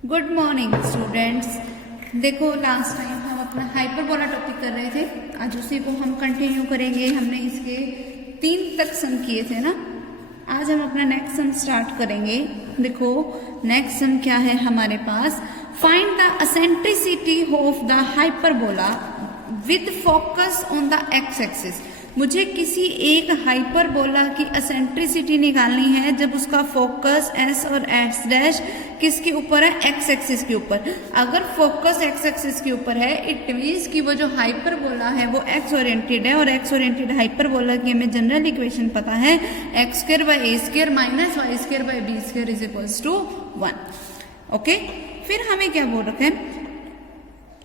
Good morning students. देखो last time हम अपना हाइपरबोला टॉपिक कर रहे थे, आज उसी को हम कंटिन्यू करेंगे। हमने इसके 3 तक सम किए थे ना, आज हम अपना नेक्स्ट सम स्टार्ट करेंगे। देखो नेक्स्ट सम क्या है हमारे पास, find the eccentricity of the hyperbola with focus on the X axis. मुझे किसी एक हाइपरबोला की एसेंट्रिसिटी निकालनी है जब उसका फोकस एस और एस डैश किसके ऊपर है, एक्स एक्सिस के ऊपर। अगर फोकस एक्स एक्सिस के ऊपर है इट मीन्स कि वो जो हाइपरबोला है वो एक्स ओरिएंटेड है, और एक्स ओरिएंटेड हाइपरबोला की हमें जनरल इक्वेशन पता है x square by a square minus Y square by b square is equals to 1। Okay, फिर हमें क्या बोल रखा है,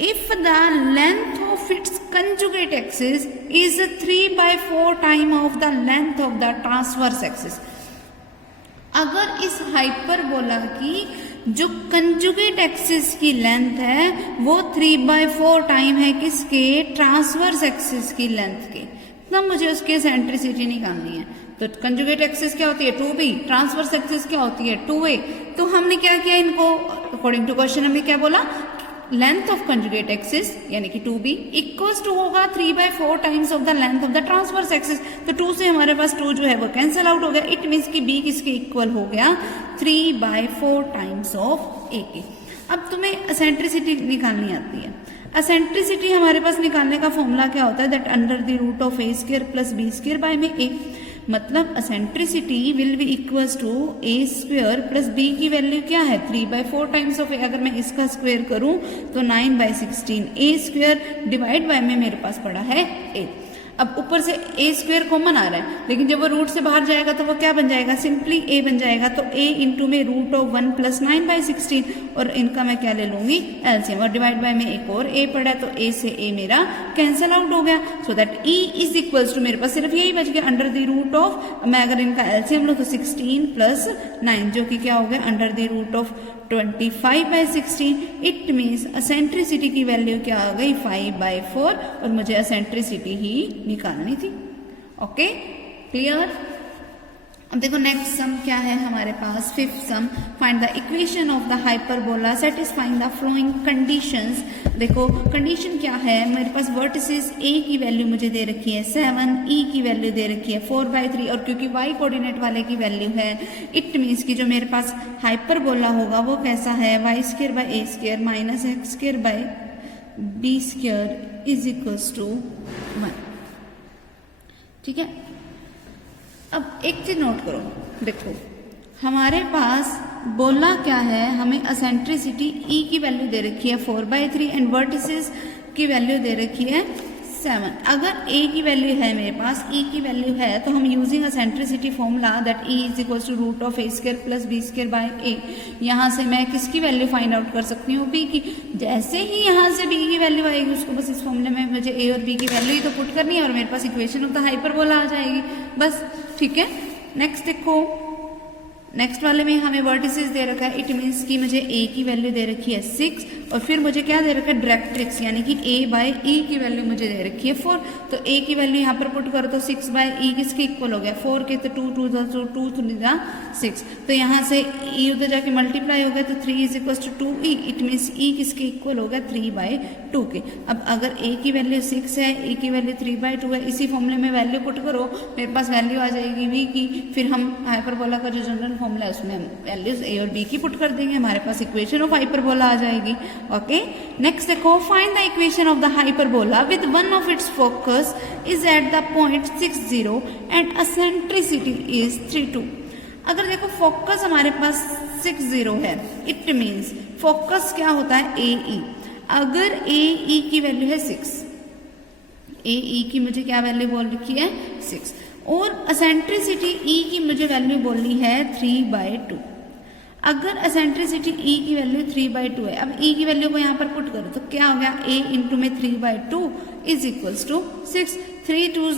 if the length of its conjugate axis is 3/4 time of the length of the transverse axis। अगर इस hyperbola की जो कंजुगेट एक्सिस की लेंथ है वो 3/4 टाइम है किसके, ट्रांसवर्स एक्सिस की लेंथ के, तब मुझे उसकी एसेंट्रिसिटी निकालनी है। तो कंजुगेट एक्सिस क्या होती है 2b, ट्रांसवर्स एक्सिस क्या होती है 2a। तो हमने क्या किया, इनको अकॉर्डिंग टू क्वेश्चन हमने क्या बोला, लेंथ ऑफ कंजुगेट एक्सिस यानी कि 2b इक्वल्स टू होगा 3/4 times of the length of the transverse axis. तो 2 से हमारे पास 2 जो है वो कैंसिल आउट हो गया, इट मीन्स कि b किसके इक्वल हो गया 3/4 टाइम्स ऑफ a के। अब तुम्हें एसेंट्रिसिटी निकालनी आती है। एसेंट्रिसिटी हमारे पास निकालने का फॉर्मूला क्या होता है, that under the root of a square plus b square by में a। मतलब eccentricity will be equals to a square plus b की वैल्यू क्या है 3/4 टाइम्स ऑफ ए। अगर मैं इसका स्क्वायर करूं तो 9/16 ए स्क्वायर डिवाइड बाय में मेरे पास पड़ा है ए। अब ऊपर से ए स्क्वायर कॉमन आ रहा है, लेकिन जब वो रूट से बाहर जाएगा तो वो क्या बन जाएगा, सिंपली ए बन जाएगा। तो ए इंटू में रूट ऑफ 1 प्लस 9/16, और इनका मैं क्या ले लूंगी एलसीएम, और डिवाइड बाय में एक और ए पड़ा तो ए से ए मेरा कैंसल आउट हो गया। So that E is equals to मेरे पास सिर्फ यही बच गया अंडर द रूट ऑफ, मैं अगर इनका एलसीएम लूँ तो 16 प्लस 9 जो कि क्या हो गया under the root of 25/16। It means eccentricity की वैल्यू क्या आ गई 5/4, और मुझे एसेंट्रिसिटी ही निकालनी थी। Okay clear. अब देखो नेक्स्ट सम क्या है हमारे पास, fifth sum, find the equation of the hyperbola satisfying the following conditions. देखो कंडीशन क्या है, मेरे पास वर्टिसेस a की वैल्यू मुझे दे रखी है 7, e की वैल्यू दे रखी है 4/3, और क्योंकि y कोऑर्डिनेट वाले की वैल्यू है इट मीन्स कि जो मेरे पास हाइपरबोला होगा वो कैसा है, y square by A square minus x square by B square is equals to 1। ठीक है, अब एक चीज नोट करो, देखो हमारे पास बोला क्या है, हमें एसेंट्रिसिटी ई की वैल्यू दे रखी है 4/3 एंड वर्टिसेस की वैल्यू दे रखी है 7। अगर ए की वैल्यू है मेरे पास, ई की वैल्यू है, तो हम using eccentricity formula that E is equals to root of A square plus B square by A, यहाँ से मैं किसकी वैल्यू फाइंड आउट कर सकती हूँ, बी की। जैसे ही यहाँ से बी की वैल्यू आएगी उसको बस इस फॉर्मूले में मुझे ए और बी की वैल्यू ही तो पुट करनी है, और मेरे पास इक्वेशन ऑफ द हाइपरबोला आ जाएगी बस। ठीक है, नेक्स्ट देखो, नेक्स्ट वाले में हमें वर्टिसेस दे रखा है, इट मीन्स कि मुझे a की वैल्यू दे रखी है 6, और फिर मुझे क्या दे रखा है डायरेक्ट्रिक्स यानी कि a/e की वैल्यू मुझे दे रखी है 4। तो a की वैल्यू यहाँ पर पुट करो तो 6/e किसके इक्वल हो गया 4 के, तो 2 2 2 6, तो यहाँ से e उधर जाके मल्टीप्लाई हो गया तो 3 is equal to 2e, it means e किसके इक्वल हो गया 3/2 के। अब अगर a की वैल्यू 6 है, e की वैल्यू 3/2 है, इसी फॉर्मूले में वैल्यू पुट करो, मेरे पास वैल्यू आ जाएगी v की। फिर हम हाइपरबोला का जो जनरल फॉर्मूला है उसमें हम वैल्यूज a और b की पुट कर देंगे, हमारे पास इक्वेशन ऑफ हाइपरबोला आ जाएगी। ओके, नेक्स्ट देखो, find the equation of the hyperbola with one of its focus is at the point 60 and eccentricity is 32। अगर देखो फोकस हमारे पास 60 है, इट मीन्स फोकस क्या होता है AE। अगर AE की वैल्यू है 6, AE की मुझे क्या वैल्यू बोल रखी है 6, और एसेंट्रिसिटी E की मुझे वैल्यू बोलनी है 3/2। अगर एसेंट्रिसिटी E की वैल्यू 3/2 है, अब E की वैल्यू को यहाँ पर पुट करो तो क्या हो गया, A इंटू में 3/2 इज इक्वल्स टू 6, 3 2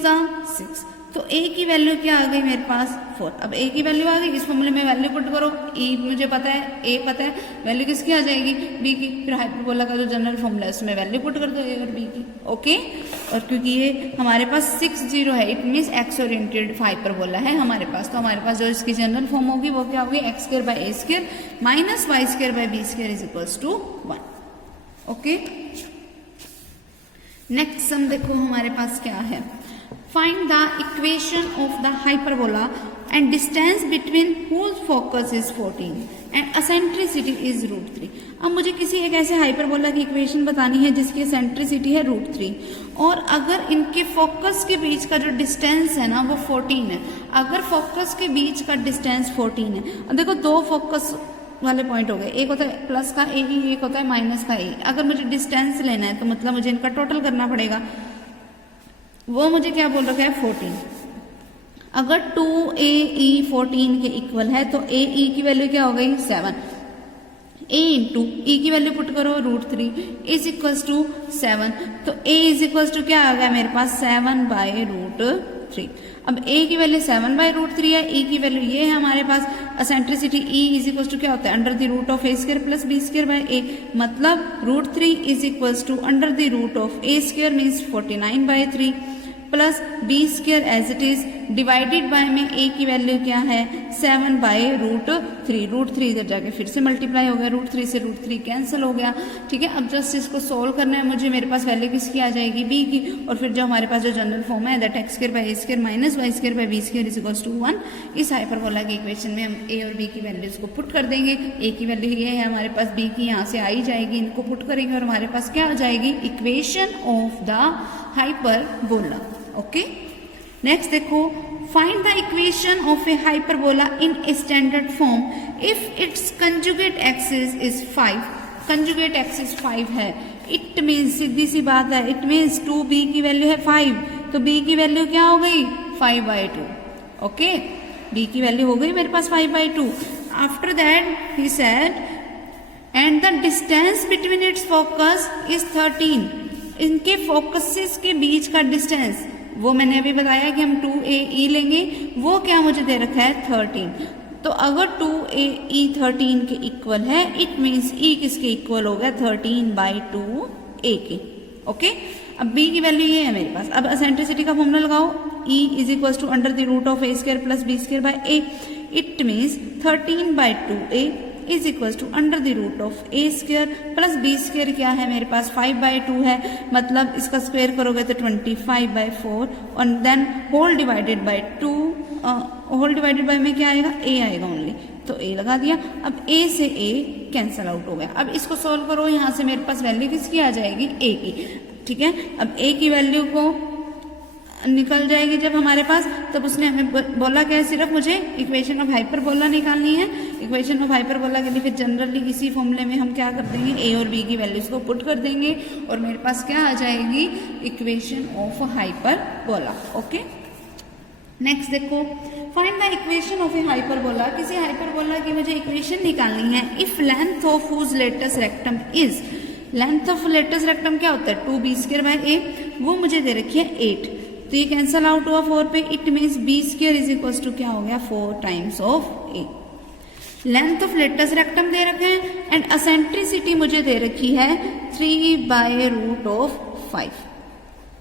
6, तो a की वैल्यू क्या आ गई मेरे पास 4। अब a की वैल्यू आ गई, इस फॉर्मूले में वैल्यू पुट करो, e मुझे पता है, a पता है, वैल्यू किसकी आ जाएगी b की, फिर हाइपरबोला का जो जनरल फॉर्मूला है उसमें वैल्यू पुट कर दो a और b की। ओके, और क्योंकि ये हमारे पास 60 है, it means x oriented hyperbola है हमारे पास, तो हमारे पास जो इसकी जनरल फॉर्म होगी वो क्या होगी, x square by a square minus Y square by b square is equals to 1। Okay, next sum देखो हमारे पास क्या है, find the equation of the hyperbola and distance between whose focus is 14 and eccentricity is √3। अब मुझे किसी एक ऐसे हाइपरबोला की इक्वेशन बतानी है जिसकी एसेंट्रिसिटी है √3, और अगर इनके फोकस के बीच का जो डिस्टेंस है ना वो 14 है। अगर फोकस के बीच का डिस्टेंस 14 है, अब देखो दो फोकस वाले पॉइंट हो गए, एक होता है प्लस का ए, एक होता है माइनस का ए। अगर मुझे डिस्टेंस लेना है तो मतलब मुझे इनका टोटल करना पड़ेगा, वो मुझे क्या बोल रखा है 14। अगर 2AE 14 के इक्वल है तो AE की वैल्यू क्या हो गई 7, a इंटू ई की वैल्यू पुट करो √3 इज इक्वल्स टू 7, तो a इज इक्वल्स टू क्या आ गया मेरे पास 7 बाई √3। अब a की वैल्यू 7 बाई √3 है, e की वैल्यू ये है हमारे पास, eccentricity e is equals to क्या होता है under the root of a square plus b square by a, मतलब √3 is equals to under the root of a square means 49 by 3 plus b square as it is divided by में a की value क्या है 7 by √3। √3 इधर जाके फिर से multiply हो गया, √3 से √3 कैंसिल हो गया। ठीक है, अब जस्ट इसको सोल्व करना है मुझे, मेरे पास वैल्यू किसकी आ जाएगी b की, और फिर जो हमारे पास जो जनरल फॉर्म है that x square by a square minus Y square by b square is equals to 1। इस हाइपरबोला की इक्वेशन में हम a और b की वैल्यूज को पुट कर देंगे। a की वैल्यू ये है हमारे पास, b की यहाँ से आई जाएगी, इनको पुट करेंगे और हमारे पास क्या आ जाएगी equation of the hyperbola. Okay, next देखो, find the equation of a hyperbola in standard form if its conjugate axis is 5। Conjugate axis 5 है, इट मीन्स सीधी सी बात है, इट मीन्स 2b की वैल्यू है 5, तो b की वैल्यू क्या हो गई 5/2। ओके, b की वैल्यू हो गई मेरे पास 5/2। After that he said and the distance between its focus is 13। इनके फोकसेस के बीच का डिस्टेंस, वो मैंने अभी बताया कि हम 2AE लेंगे, वो क्या मुझे दे रखा है 13। तो अगर 2AE 13 के इक्वल है, इट मीन्स E किसके इक्वल हो गया 13/2A के। ओके, अब B की वैल्यू ये है मेरे पास। अब एसेंट्रिसिटी का फॉर्मूला लगाओ, E is equal to under the root of a square plus b square by a, it means 13/2A is equal to under the root of a square plus b square क्या है मेरे पास 5/2 है, मतलब इसका square करोगे तो 25/4 और then whole divided by 2, whole divided by में क्या आएगा a आएगा ओनली, तो a लगा दिया। अब a से a कैंसल आउट हो गया। अब इसको सॉल्व करो, यहाँ से मेरे पास वैल्यू किसकी आ जाएगी a की। ठीक है, अब a की वैल्यू को निकल जाएगी जब हमारे पास, तब उसने हमें बोला क्या है, सिर्फ मुझे इक्वेशन ऑफ हाइपरबोला निकालनी है। इक्वेशन ऑफ हाइपरबोला के लिए फिर जनरली इसी फॉर्मूले में हम क्या कर देंगे, ए और बी की वैल्यूज को पुट कर देंगे और मेरे पास क्या आ जाएगी equation of hyperbola. Okay, next देखो, find the equation of a hyperbola. किसी हाइपरबोला की मुझे इक्वेशन निकालनी है if length of whose latus rectum is, length of latus rectum क्या होता है 2b स्क्वायर बाई a, वो मुझे दे रखी है 8, तो ये कैंसल आउट हुआ 4 पे, it means b square is equal to क्या हो गया 4 times of a। Length of latus rectum दे रखे हैं एंड एसेंट्रिसिटी मुझे दे रखी है 3/√5।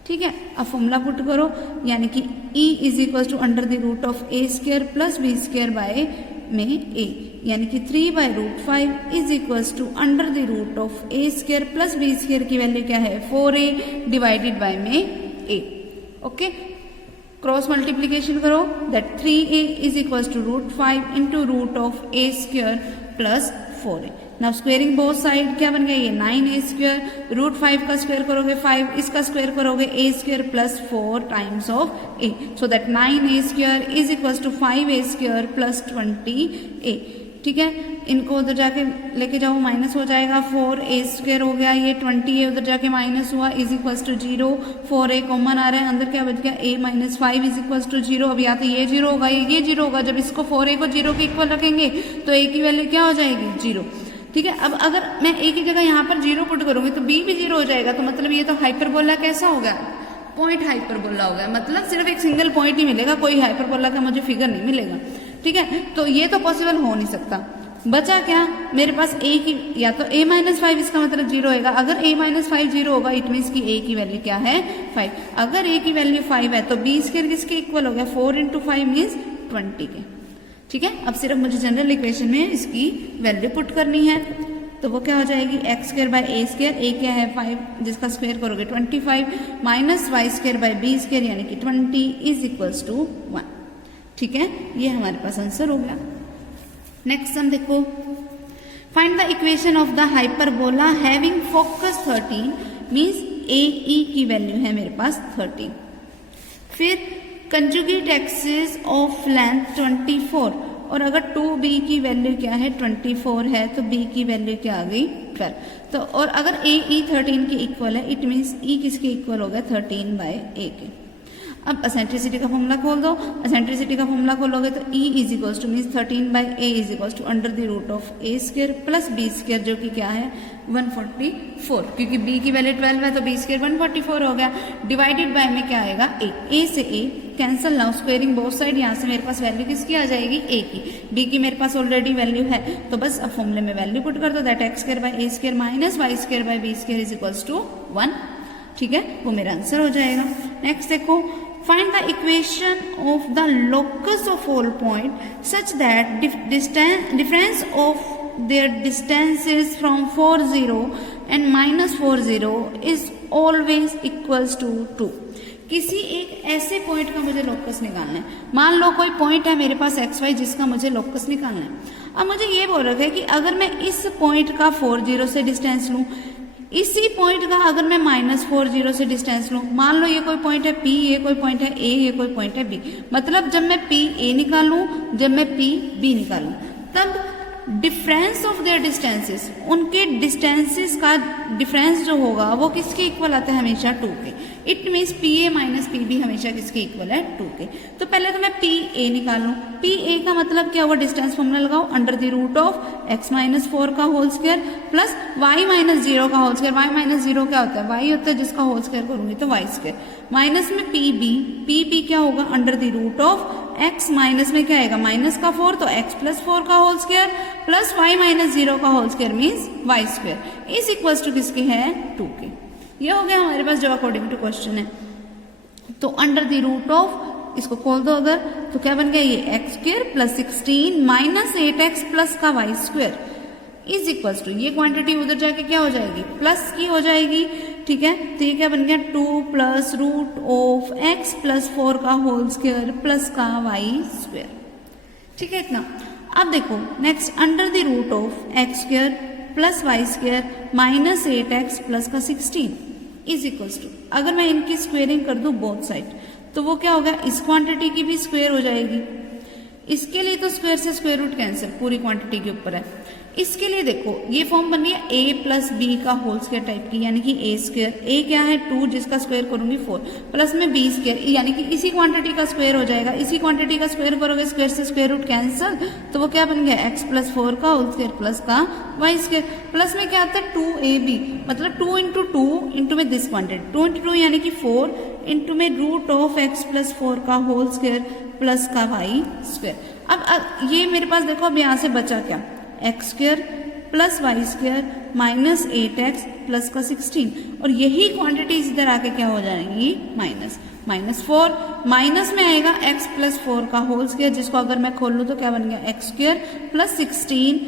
ठीक है, अब फॉर्मूला पुट करो, यानी कि E is equal to under the root of a square plus b square by में a, यानी कि 3/√5 is equal to under the root of a square plus b square की वैल्यू क्या है 4a डिवाइडेड बाय में a। Okay, cross multiplication करो, that 3a is equal to √5 into root of a square plus 4a। Now squaring both side क्या बन गया ये 9a square, √5 का स्क्वायर करोगे 5, इसका स्क्वायर करोगे a square plus 4 times of a, so that 9a square is equal to 5a square plus 20a। ठीक है, इनको उधर जाके लेके जाओ, माइनस हो जाएगा, 4a स्क्वायर हो गया, ये 20a उधर जाके माइनस हुआ is equal to 0, 4a common आ रहा है, अंदर क्या बच गया a minus 5 is equal to 0। अब या तो ये 0 होगा ये 0 होगा, जब इसको 4a को 0 के इक्वल रखेंगे तो a की वैल्यू क्या हो जाएगी 0। ठीक है, अब अगर मैं a की जगह यहाँ पर 0 पुट करूंगी तो b भी 0 हो जाएगा, तो मतलब ये तो हाइपरबोला कैसा हो गया पॉइंट हाइपरबोला हो गया, मतलब सिर्फ एक सिंगल पॉइंट ही मिलेगा, कोई हाइपरबोला का मुझे फिगर नहीं मिलेगा। ठीक है, तो ये तो पॉसिबल हो नहीं सकता। बचा क्या मेरे पास a की, या तो a माइनस 5 इसका मतलब 0 होगा। अगर a माइनस 5 0 होगा इट मीन्स की a की वैल्यू क्या है 5। अगर a की वैल्यू 5 है तो b स्क्वायर किसके इक्वल हो गया 4 इंटू 5 मीन्स 20 के। ठीक है, अब सिर्फ मुझे जनरल इक्वेशन में इसकी वैल्यू पुट करनी है, तो वो क्या हो जाएगी X square by A square, A क्या है 5 जिसका स्क्वायर करोगे 25 minus Y square by B square यानी कि 20 इज इक्वल्स टू 1। ठीक है, ये हमारे पास आंसर हो गया। नेक्स्ट सम देखो, find the equation of the hyperbola having focus 13 means A E की वैल्यू है मेरे पास 13। फिर कंजुगेट एक्सिस ऑफ लेंथ 24, और अगर 2b की वैल्यू क्या है 24 है तो b की वैल्यू क्या आ गई 12। तो और अगर a e 13 के इक्वल है इट मीन्स e किसके इक्वल हो गया 13 बाय a के। अब एसेंट्रिसिटी का फॉर्मूला खोल दो, एसेंट्रिसिटी का फॉर्मूला खोलोगे तो e is equals to means 13 by a is equals to under the root of a square plus b square जो कि क्या है 144, क्योंकि b की वैल्यू 12 है तो b स्क्वायर 144 हो गया, डिवाइडेड बाय में क्या आएगा a से a cancel, now squaring both side, यहाँ से मेरे पास वैल्यू किसकी आ जाएगी a की, b की मेरे पास ऑलरेडी वैल्यू है तो बस अब फॉर्मूले में वैल्यू पुट कर दो, that x square by a square minus Y square by b square is equals to 1। ठीक है, वो मेरा आंसर हो जाएगा। नेक्स्ट देखो, find the equation of the locus of all point such that difference of their distances from 4 0 and minus 4 0 is always equals to 2। किसी एक ऐसे पॉइंट का मुझे लोकस निकालना है, मान लो कोई पॉइंट है मेरे पास एक्स वाई जिसका मुझे लोकस निकालना है। अब मुझे ये बोल रखा है कि अगर मैं इस पॉइंट का 4 0 से डिस्टेंस लूं, इसी पॉइंट का अगर मैं -4 0 से डिस्टेंस लूं, मान लो ये कोई पॉइंट है P, ये कोई पॉइंट है A, ये कोई पॉइंट है B, मतलब जब मैं P A निकालूं, जब मैं P B निकालूं, तब डिफरेंस ऑफ देयर डिस्टेंसेस, उनके डिस्टेंसेस का डिफरेंस जो होगा वो किसके इक्वल आता है हमेशा 2 के। It means P A minus P B हमेशा किसके इक्वल है 2 के। तो पहले तो मैं पी ए निकाल लूं, पी ए का मतलब क्या हुआ डिस्टेंस फॉर्मूला लगाओ, under the root of x minus 4 का whole square plus y minus 0 का होल स्क्वायर। y माइनस 0 क्या होता है y होता है जिसका होल स्क्वायर करूंगी तो y स्क्वायर, माइनस में पी बी क्या होगा under the root of x minus में क्या आएगा माइनस का 4 तो x प्लस 4 का whole square plus y minus 0 का whole square means y square is equals to किसके है 2 के। ये हो गया हमारे पास जो अकॉर्डिंग टू क्वेश्चन है। तो अंडर द रूट ऑफ इसको खोल दो अगर तो क्या बन गया ये x square plus 16 minus 8x plus का y square is equals to, ये क्वांटिटी उधर जाके क्या हो जाएगी प्लस की हो जाएगी। ठीक है, तो ये क्या बन गया 2 plus root of x plus 4 का होल स्क्वायर प्लस का y स्क्वायर। ठीक है इतना। अब देखो next under the root of x square plus y square minus 8x plus का 16 इज इक्वल्स टू, अगर मैं इनकी स्क्वेयरिंग कर दूं बोथ साइड तो वो क्या होगा इस क्वांटिटी की भी स्क्वेयर हो जाएगी, इसके लिए तो स्क्वेयर से स्क्वेयर रूट कैंसिल पूरी क्वांटिटी के ऊपर है। इसके लिए देखो ये फॉर्म बन गया a प्लस बी का होल स्क्वायर टाइप की यानी कि a स्क्वायर, a क्या है 2 जिसका स्क्वायर करूंगी 4 प्लस में b स्क्वायर यानी कि इसी क्वांटिटी का स्क्वायर हो जाएगा, इसी क्वांटिटी का स्क्वायर करोगे स्क्वायर से स्क्वायर रूट कैंसिल तो वो क्या बन गया x प्लस 4 का होल स्क्वायर प्लस का y स्क्वायर प्लस में क्या आता है 2ab मतलब 2 इंटू 2 इंटू में दिस क्वांटिटी 2 इंटू 2 यानी कि 4 इंटू में रूट ऑफ x प्लस 4 का होल स्क्वायर प्लस का y स्क्वायर। अब ये मेरे पास देखो अब यहाँ से बचा क्या x square plus y square minus 8x plus का 16 और यही क्वांटिटीज इधर आके क्या हो जाएंगी माइनस 4 माइनस में आएगा x प्लस 4 का होल स्क्वायर जिसको अगर मैं खोल लूँ तो क्या बन गया एक्स स्क्वायर प्लस 16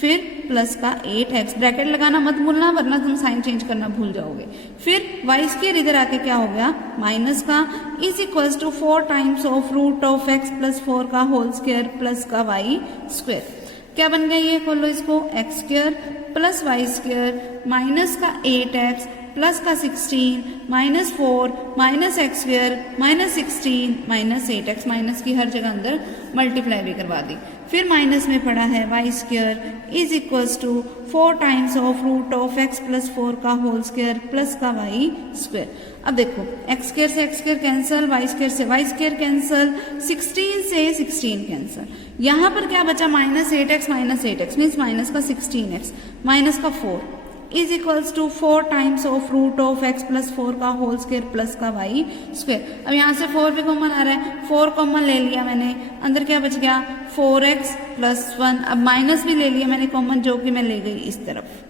फिर प्लस का 8x, ब्रैकेट लगाना मत भूलना वरना तुम साइन चेंज करना भूल जाओगे। फिर वाई स्क्वायर इधर आके क्या हो गया माइनस का is equals to 4 times of root of x plus 4 का होल स्क्वायर प्लस का y स्क्वायर। क्या बन गया ये खोलो इसको x square plus y square minus का 8x प्लस का 16 minus 4 minus x square minus 16 minus 8x, minus की हर जगह अंदर मल्टीप्लाई भी करवा दी। फिर माइनस में पड़ा है y square is equals to 4 times of root of x plus 4 का होल स्क्वायर प्लस का y स्क्वायर। अब देखो एक्स स्क्वायर से x square cancel, y square से वाई स्क्वायर कैंसल, 16 से 16 कैंसल, यहाँ पर क्या बचा माइनस 8x मीन्स माइनस का 16x माइनस का 4 is equals to 4 times of root of x plus 4 का होल स्क्वायर प्लस का y स्क्वायर। अब यहाँ से 4 भी कॉमन आ रहा है, 4 कॉमन ले लिया मैंने, अंदर क्या बच गया 4x प्लस 1। अब माइनस भी ले लिया मैंने कॉमन, जो कि मैं ले गई इस तरफ।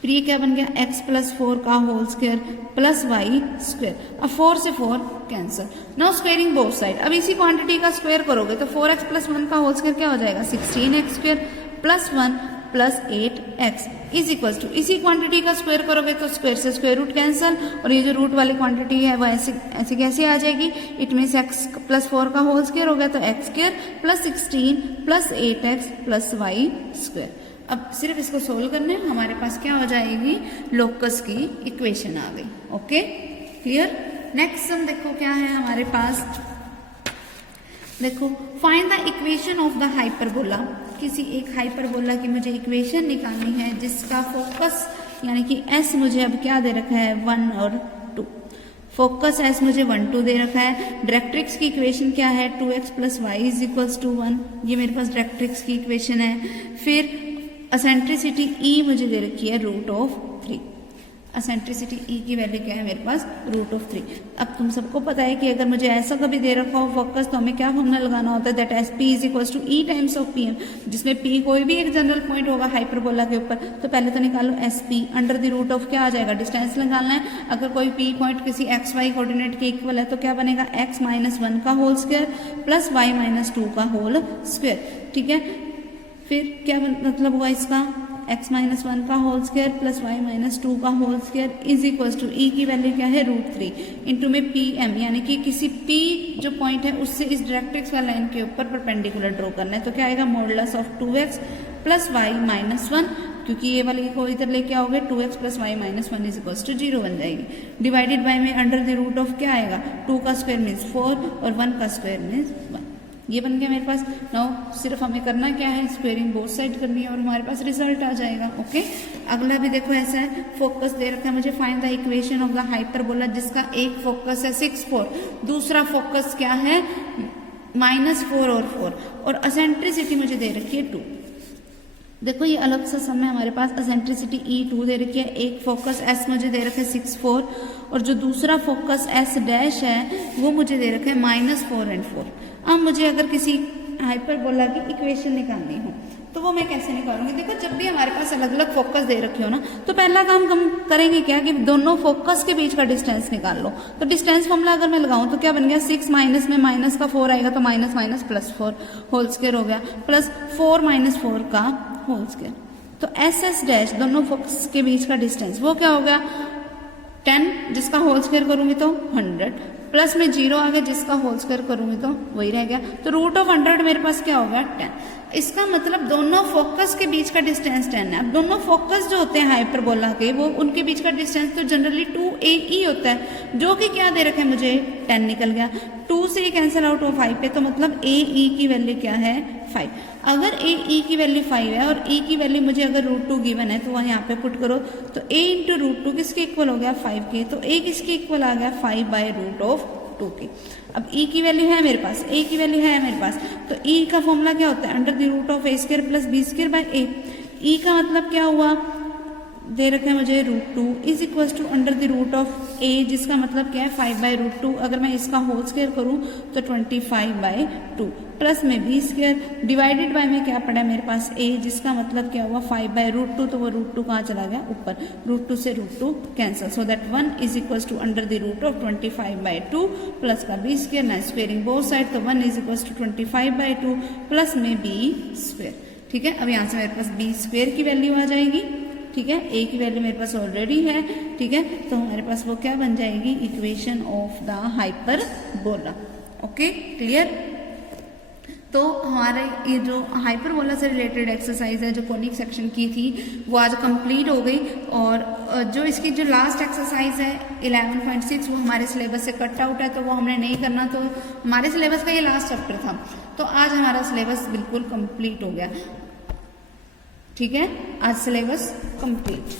फिर ये क्या बन गया x प्लस 4 का whole square plus y square. अब 4 से 4 cancel. Now squaring both side. अब इसी क्वांटिटी का स्क्वायर करोगे तो 4x प्लस 1 का होल स्क्वायर क्या हो जाएगा 16x square plus 1 plus 8x is equals to, इसी क्वांटिटी का स्क्वायर करोगे तो स्क्वायर से स्क्वायर रूट कैंसिल, और ये जो रूट वाली क्वांटिटी है वो ऐसे कैसे आ जाएगी, इट मीन्स x प्लस 4 का होल स्क्वायर हो गया तो x square plus 16 plus 8x plus y square. अब सिर्फ इसको सोल्व करना है, हमारे पास क्या हो जाएगी लोकस की इक्वेशन आ गई। Okay clear. नेक्स्ट सम देखो क्या है हमारे पास, देखो find the equation of the hyperbola. किसी एक हाइपरबोला की मुझे इक्वेशन निकालनी है जिसका फोकस यानी कि s मुझे अब क्या दे रखा है 1 और 2। फोकस s मुझे 1 2 दे रखा है। डायरेक्ट्रिक्स की इक्वेशन क्या है 2x plus y is equals to 1, ये मेरे पास डायरेक्ट्रिक्स की इक्वेशन है। फिर असेंट्रिसिटी E मुझे दे रखी है रूट ऑफ 3। असेंट्रिसिटी E की वैल्यू क्या है मेरे पास रूट ऑफ 3। अब तुम सबको पता है कि अगर मुझे ऐसा कभी दे रखा हो फोकस तो हमें क्या फॉर्मूला लगाना होता है, that S P is equals to E times of P M, जिसमें P कोई भी एक जनरल पॉइंट होगा हाइपरबोला के ऊपर। तो पहले तो निकालो S P under the root of क्या आ जाएगा डिस्टेंस निकालना है। अगर कोई P पॉइंट किसी एक्स वाई कोऑर्डिनेट के इक्वल है तो क्या बनेगा x माइनस 1 का whole square plus y minus 2 का होल स्क्वायर। ठीक है, फिर क्या मतलब हुआ इसका x माइनस 1 का whole square plus y minus 2 का whole square is equals to E की वैल्यू क्या है रूट 3 इंटू में पी एम, यानी कि किसी p जो पॉइंट है उससे इस डायरेक्ट्रिक्स वाला लाइन के ऊपर परपेंडिकुलर ड्रॉ करना है। तो क्या आएगा modulus of 2x plus y minus 1, क्योंकि ये वाली को इधर लेके आओगे 2x plus y minus 1 is equals to 0 बन जाएगी। डिवाइडेड बाय में अंडर द रूट ऑफ क्या आएगा 2 का स्क्वायर मीन्स 4 और 1 का स्क्वायर मीन्स 1। ये बन गया मेरे पास। नाउ सिर्फ हमें करना क्या है स्क्वेयरिंग बोथ साइड करनी है और हमारे पास रिजल्ट आ जाएगा। ओके अगला भी देखो ऐसा है, फोकस दे रखा है मुझे find the equation of the hyperbola जिसका एक फोकस है 6 4, दूसरा फोकस क्या है -4 और 4, और असेंट्रिसिटी मुझे दे रखी है 2। देखो ये अलग सा सम है हमारे पास, असेंट्रिसिटी E2 दे रखी है, एक फोकस S मुझे दे रखा है 6 4, और जो दूसरा फोकस S डैश है वो मुझे दे रखा है -4 और 4। अब मुझे अगर किसी हाइपरबोला की इक्वेशन निकालनी हो तो वो मैं कैसे निकालूंगी। देखो जब भी हमारे पास अलग अलग फोकस दे रखे हो ना तो पहला काम हम करेंगे क्या कि दोनों फोकस के बीच का डिस्टेंस निकाल लो। तो डिस्टेंस फॉर्मूला अगर मैं लगाऊं तो क्या बन गया 6 माइनस में माइनस का 4 आएगा तो minus minus plus 4 whole square हो गया, प्लस 4 माइनस 4 का होल स्क्वायर। तो एस एस डैश दोनों फोकस के बीच का डिस्टेंस वो क्या हो गया 10, जिसका होल स्क्वायर करूंगी तो 100, प्लस में 0 आ गया जिसका होल स्क्वायर करूंगी तो वही रह गया। तो रूट ऑफ 100 मेरे पास क्या होगा 10। इसका मतलब दोनों फोकस के बीच का डिस्टेंस 10 है। अब दोनों फोकस जो होते हैं हाइपरबोला के वो उनके बीच का डिस्टेंस तो जनरली 2AE होता है, जो कि क्या दे रखा है मुझे 10 निकल गया। 2 से कैंसिल आउट हो 5 पे, तो मतलब AE की वैल्यू क्या है 5। अगर AE की वैल्यू 5 है और E की वैल्यू मुझे अगर √2 गिवन है तो वह यहाँ पे पुट करो तो A इंटू √2 किसके इक्वल हो गया 5 के, तो A किसके इक्वल आ गया 5 बाय √2 के। अब E की वैल्यू है मेरे पास, A की वैल्यू है मेरे पास, तो E का फॉर्मूला क्या होता है under the root of A square plus B square by A। E का मतलब क्या हुआ दे रखा है मुझे √2 is equal to under the root of A, जिसका मतलब क्या है 5 बाय √2। अगर मैं इसका होल स्क्वायर करूं तो 25 बाय 2 प्लस में B स्क्वायर डिवाइडेड बाय में क्या पड़ा मेरे पास A, जिसका मतलब क्या हुआ 5 बाय √2, तो वो √2 कहाँ चला गया ऊपर, √2 से √2 कैंसिल, so that 1 is equal to under the root of 25 by 2 plus का B स्क्वायर, ना स्क्वेयरिंग बोथ साइड, तो 1 is equal to 25 by 2 plus में B स्क्वायर। ठीक है, अब यहाँ से मेरे पास B स्क्वायर की वैल्यू आ जाएगी। ठीक है, A की वैल्यू मेरे पास ऑलरेडी है। ठीक है, तो हमारे पास वो क्या बन जाएगी equation of the hyperbola. Okay clear. तो हमारे ये जो हाइपरबोला से रिलेटेड एक्सरसाइज है जो कोनिक सेक्शन की थी वो आज कंप्लीट हो गई, और जो इसकी जो लास्ट एक्सरसाइज है 11.6 वो हमारे सिलेबस से कट आउट है, तो वो हमने नहीं करना। तो हमारे सिलेबस का ये लास्ट चैप्टर था, तो आज हमारा सिलेबस बिल्कुल कंप्लीट हो गया। ठीक है, आज सिलेबस कंप्लीट।